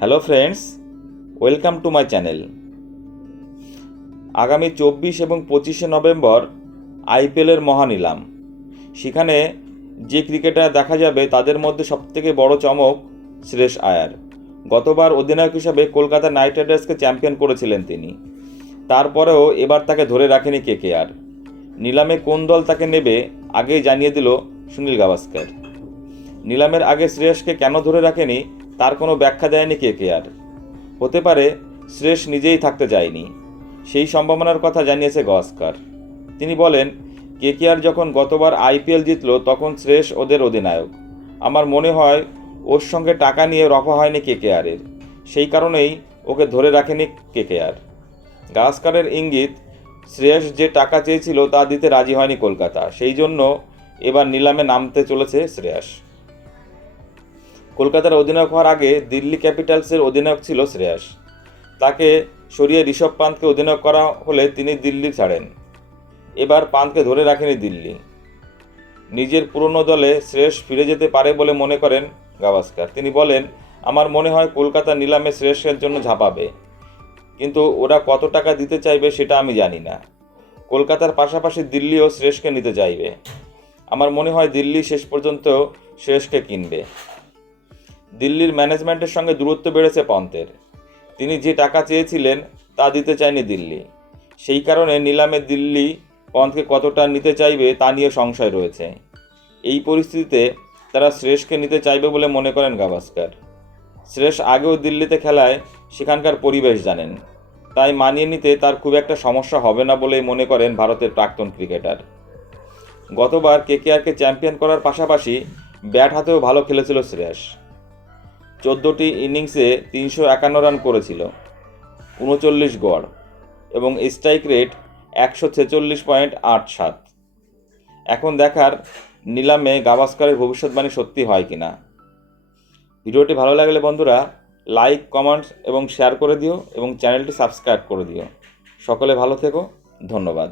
Hello friends welcome to my channel আগামী চব্বিশ এবং পঁচিশে নভেম্বর আইপিএলের মহানিলাম। সেখানে যে ক্রিকেটার দেখা যাবে, তাদের মধ্যে সবথেকে বড় চমক শ্রেয়স আয়ার। গতবার অধিনায়ক হিসাবে কলকাতা নাইট রাইডার্সকে চ্যাম্পিয়ন করেছিলেন তিনি। তারপরেও এবার তাকে ধরে রাখেনি কে কেকেআর। নিলামে কোন দল তাকে নেবে, আগেই জানিয়ে দিল সুনীল গাভাস্কর। নিলামের আগে শ্রেয়সকে কেন ধরে রাখেনি তার কোনো ব্যাখ্যা দেয়নি কে কে আর। হতে পারে শ্রেয়স নিজেই থাকতে চায়নি। সেই সম্ভাবনার কথা জানিয়েছে গস্কার। তিনি বলেন, কে কে আর যখন গতবার আইপিএল জিতলো তখন শ্রেয়স ওদের অধিনায়ক। আমার মনে হয় ওর সঙ্গে টাকা নিয়ে রফা হয়নি কে কে আরের সেই কারণেই ওকে ধরে রাখেনি কে কে আর। গাস্কারের ইঙ্গিত শ্রেয়স যে টাকা চেয়েছিল তা দিতে রাজি হয়নি কলকাতা। সেই জন্য এবার নিলামে নামতে চলেছে শ্রেয়স কলকাতার অধিনায়ক হওয়ার আগে দিল্লি ক্যাপিটালসের অধিনায়ক ছিল শ্রেয়াস। তাকে সরিয়ে ঋষভ পান্তকে অধিনায়ক করা হলে তিনি দিল্লি ছাড়েন। এবার পান্তকে ধরে রাখেনি দিল্লি। নিজের পুরনো দলে শ্রেয়স ফিরে যেতে পারে বলে মনে করেন গাভাস্কার। তিনি বলেন, আমার মনে হয় কলকাতা নিলামে শ্রেয়সের জন্য ঝাঁপাবে। কিন্তু ওরা কত টাকা দিতে চাইবে সেটা আমি জানি না। কলকাতার পাশাপাশি দিল্লিও শ্রেয়সকে নিতে চাইবে। আমার মনে হয় দিল্লি শেষ পর্যন্ত শ্রেয়সকে কিনবে। দিল্লির ম্যানেজমেন্টের সঙ্গে দূরত্ব বেড়েছে পন্থের। তিনি যে টাকা চেয়েছিলেন, তা দিতে চায়নি দিল্লি। সেই কারণে নিলামে দিল্লি পন্থকে কতটা নিতে চাইবে, তা নিয়ে সংশয় রয়েছে। এই পরিস্থিতিতে তারা শ্রেষ্ঠকে নিতে চাইবে বলে মনে করেন গাভাস্কার। শ্রেষ আগেও দিল্লিতে খেলায় সেখানকার পরিবেশ জানেন। তাই মানিয়ে নিতে তার খুব একটা সমস্যা হবে না বলেই মনে করেন ভারতের প্রাক্তন ক্রিকেটার। গতবার কেকেআরকে চ্যাম্পিয়ন করার পাশাপাশি ব্যাট হাতেও ভালো খেলেছিল শ্রেয়স চোদ্দোটি ইনিংসে তিনশো একান্ন রান করেছিল, উনচল্লিশ গড়, এবং স্ট্রাইক রেট একশো ছেচল্লিশ পয়েন্ট আট সাত। এখন দেখার নিলামে গাভাস্কারের ভবিষ্যৎবাণী সত্যি হয় কি না ভিডিওটি ভালো লাগলে বন্ধুরা, লাইক, কমেন্টস এবং শেয়ার করে দিও এবং চ্যানেলটি সাবস্ক্রাইব করে দিও। সকলে ভালো থেকো, ধন্যবাদ।